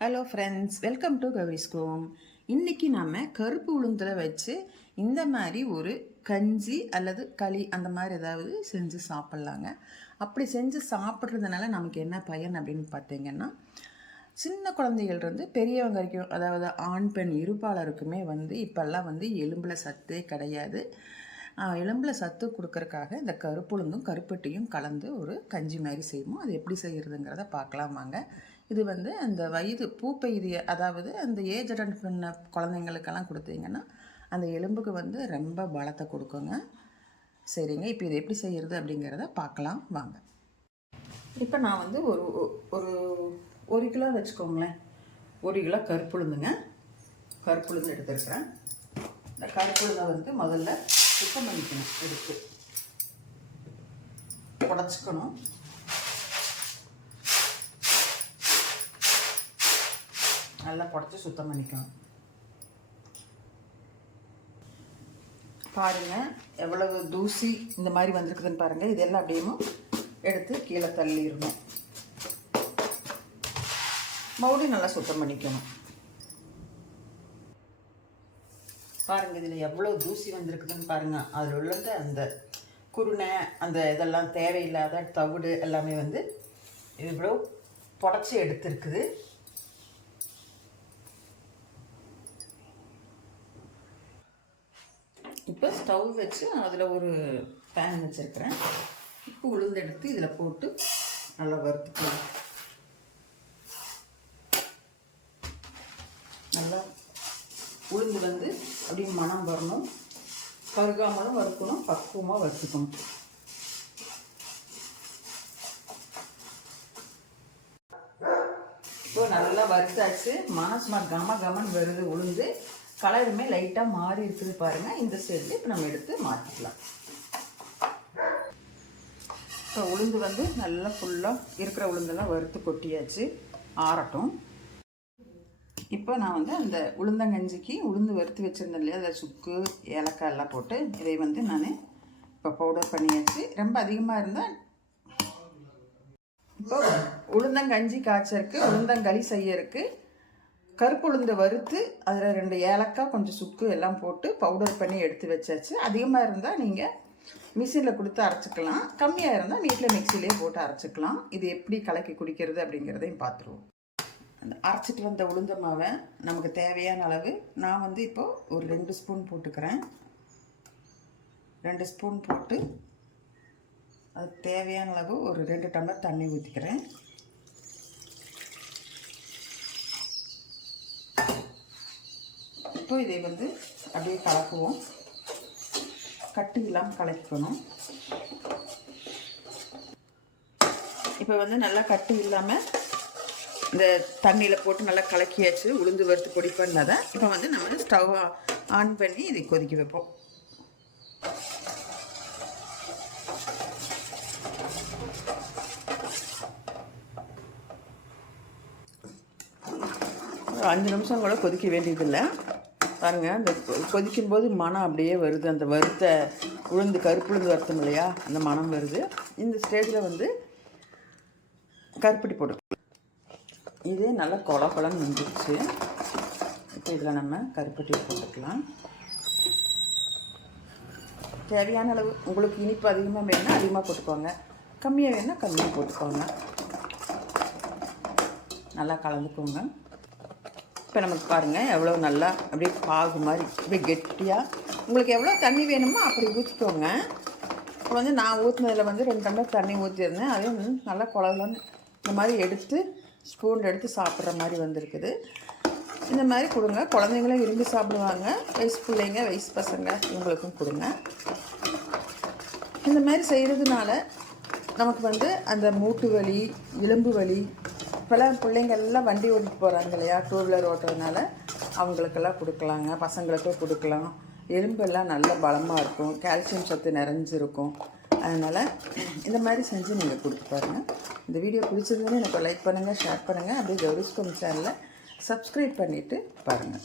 Hello friends welcome to கவிஸ்கோம் இன்றைக்கி நம்ம கருப்பு உளுந்தில் வச்சு இந்த மாதிரி ஒரு கஞ்சி அல்லது களி அந்த மாதிரி ஏதாவது செஞ்சு சாப்பிட்லாங்க. அப்படி செஞ்சு சாப்பிட்றதுனால நமக்கு என்ன பயன் அப்படின்னு பார்த்தீங்கன்னா சின்ன குழந்தைகள்லேருந்து பெரியவங்க வரைக்கும் அதாவது ஆண் பெண் இருப்பாளருக்குமே வந்து இப்போல்லாம் வந்து எலும்பில் சத்தே கிடையாது. எலும்பில் சத்து கொடுக்கறக்காக இந்த கருப்புளுந்தும் கருப்பட்டியும் கலந்து ஒரு கஞ்சி மாதிரி செய்வோம். அது எப்படி செய்கிறதுங்கிறத பார்க்கலாம் வாங்க. இது வந்து அந்த வயது பூப்பெய்திய அதாவது அந்த ஏஜ் அட்டன் பண்ண குழந்தைங்களுக்கெல்லாம் கொடுத்தீங்கன்னா அந்த எலும்புக்கு வந்து ரொம்ப பலத்தை கொடுக்குங்க. சரிங்க இப்போ இது எப்படி செய்கிறது அப்படிங்கிறத பார்க்கலாம் வாங்க. இப்போ நான் வந்து ஒரு ஒரு ஒரு கிலோ வச்சுக்கோங்களேன். ஒரு கிலோ கருப்புளுந்துங்க. கருப்புளுந்து எடுத்துருக்கிறேன். இந்த கருப்புளுந்தை வந்து முதல்ல சுத்தம் பண்ணிக்கணும் எடுத்து. உடச்சிக்கணும். நல்லா புடச்சி சுத்தம் பண்ணிக்கணும். பாருங்க எவ்வளவு தூசி இந்த மாதிரி வந்திருக்குதுன்னு பாருங்கள் இதெல்லாம் அப்படியே எடுத்து கீழே தள்ளிடணும். மறுபடியும் நல்லா சுத்தம் பண்ணிக்கணும். பாருங்க இதில் எவ்வளோ தூசி வந்திருக்குதுன்னு பாருங்க. அதில் உள்ளது அந்த குருணை அந்த இதெல்லாம் தேவையில்லாத தவிடு எல்லாமே வந்து இவ்வளோ புடச்சி எடுத்துருக்குது. இப்போ ஸ்டவ் வச்சு அதில் ஒரு பேன் வச்சுருக்கிறேன். இப்போ உளுந்து எடுத்து இதில் போட்டு நல்லா வறுத்துக்கலாம். நல்லா உளுந்து வந்து அப்படியே மனம் வரணும். கருகாமலும் வறுக்கணும் பக்குவமாக வறுத்துக்கணும். இப்போ நல்லா வறுத்தாச்சு. மனசுமா கம கமன் வருது உளுந்து. கலருமே லைட்டாக மாறி இருக்குது பாருங்கள் இந்த சைடில் இப்போ நம்ம எடுத்து மாற்றிக்கலாம் இப்போ உளுந்து வந்து நல்லா ஃபுல்லாக இருக்கிற உளுந்தெல்லாம் வறுத்து கொட்டியாச்சு. ஆறட்டும். இப்போ நான் வந்து அந்த உளுந்தங்கஞ்சிக்கு உளுந்து வறுத்து வச்சுருந்தேன் இல்லையா? அதில் சுக்கு ஏலக்காய் எல்லாம் போட்டு இதை வந்து நான் இப்போ பவுடர் பண்ணியாச்சு ரொம்ப அதிகமாக இருந்தால் இப்போ உளுந்தங்கஞ்சி காய்ச்சறக்கு உளுந்தங்களி செய்யறதுக்கு கருப்பு உளுந்து வறுத்து அதில் ரெண்டு ஏலக்காய் கொஞ்சம் சுக்கு எல்லாம் போட்டு பவுடர் பண்ணி எடுத்து வச்சாச்சு. அதிகமாக இருந்தால் நீங்கள் மிஷினில் கொடுத்து அரைச்சிக்கலாம். கம்மியாக இருந்தால் வீட்டில் மிக்சிலேயே போட்டு அரைச்சிக்கலாம். இது எப்படி கலக்கி குடிக்கிறது அப்படிங்கிறதையும் பார்த்துருவோம். அரைச்சிட்டு வந்த உளுந்த மாவை நமக்கு தேவையான அளவு நான் வந்து இப்போது ஒரு ரெண்டு ஸ்பூன் போட்டுக்கிறேன். ரெண்டு ஸ்பூன் போட்டு அது தேவையான அளவு ஒரு ரெண்டு டம்ளர் தண்ணி ஊற்றிக்கிறேன் இப்போ இதை வந்து அப்படியே கலக்குவோம். கட்டு இல்லாமல் கலக்கணும். இப்போ வந்து நல்லா கட்டு இல்லாமல் இந்த தண்ணியில் போட்டு நல்லா கலக்கியாச்சு. உளுந்து வறுத்து பொடி பண்ணதை. இப்போ வந்து நம்ம ஸ்டவ் ஆன் பண்ணி இதை கொதிக்க வைப்போம். ஒரு அஞ்சு நிமிஷம் கூட கொதிக்க வேண்டியதில்லை. பாருங்கள் அந்த கொ- கொதிக்கும்போது மனம் அப்படியே வருது. அந்த வறுத்த உளுந்து கருப்புளுந்து வருத்தம் இல்லையா? அந்த மனம் வருது. இந்த ஸ்டேஜில் வந்து கருப்பட்டி போட்டு இது நல்லா கொல கொலன்னு வந்துருச்சு. இப்போ இதில் நம்ம கருப்பட்டி போட்டுக்கலாம். தேவையான அளவு உங்களுக்கு இனிப்பு அதிகமாக வேணுன்னா அதிகமாக போட்டுக்கோங்க. கம்மியாக வேணால் கம்மியாக போட்டுக்கோங்க. நல்லா கலந்துக்கோங்க. இப்போ நமக்கு பாருங்கள் எவ்வளோ நல்லா அப்படியே பாகு மாதிரி அப்படியே கெட்டியாக உங்களுக்கு எவ்வளோ தண்ணி வேணுமோ அப்படி ஊற்றிக்கோங்க. இப்போ வந்து நான் ஊற்றினதில் வந்து ரெண்டு டம்ளர் தண்ணி ஊற்றிருந்தேன். அதே வந்து நல்லா குழகுலன்னு இந்த மாதிரி எடுத்து ஸ்பூன் எடுத்து சாப்பிட்ற மாதிரி வந்திருக்குது. இந்த மாதிரி கொடுங்க. குழந்தைங்களும் விரும்பி சாப்பிடுவாங்க. வயசு பிள்ளைங்க வயசு பசங்க இவங்களுக்கும் கொடுங்க. இந்த மாதிரி செய்கிறதுனால நமக்கு வந்து அந்த மூட்டு வலி எலும்பு வலி இப்போல்லாம் பிள்ளைங்க எல்லாம் வண்டி ஓட்டிட்டு போகிறாங்க இல்லையா? டூ வீலர் ஓட்டுறதுனால அவங்களுக்கெல்லாம் கொடுக்கலாங்க. பசங்களுக்கும் கொடுக்கலாம். எலும்பெல்லாம் நல்ல பலமாக இருக்கும். கால்சியம் சத்து நிறைஞ்சிருக்கும். அதனால் இந்த மாதிரி செஞ்சு நீங்கள் கொடுத்து பாருங்கள் இந்த வீடியோ பிடிச்சிருந்ததுன்னு எனக்கு லைக் பண்ணுங்கள் ஷேர் பண்ணுங்கள் அப்படியே கௌரிஸ்கம் சேனலை சப்ஸ்கிரைப் பண்ணிவிட்டு பாருங்கள்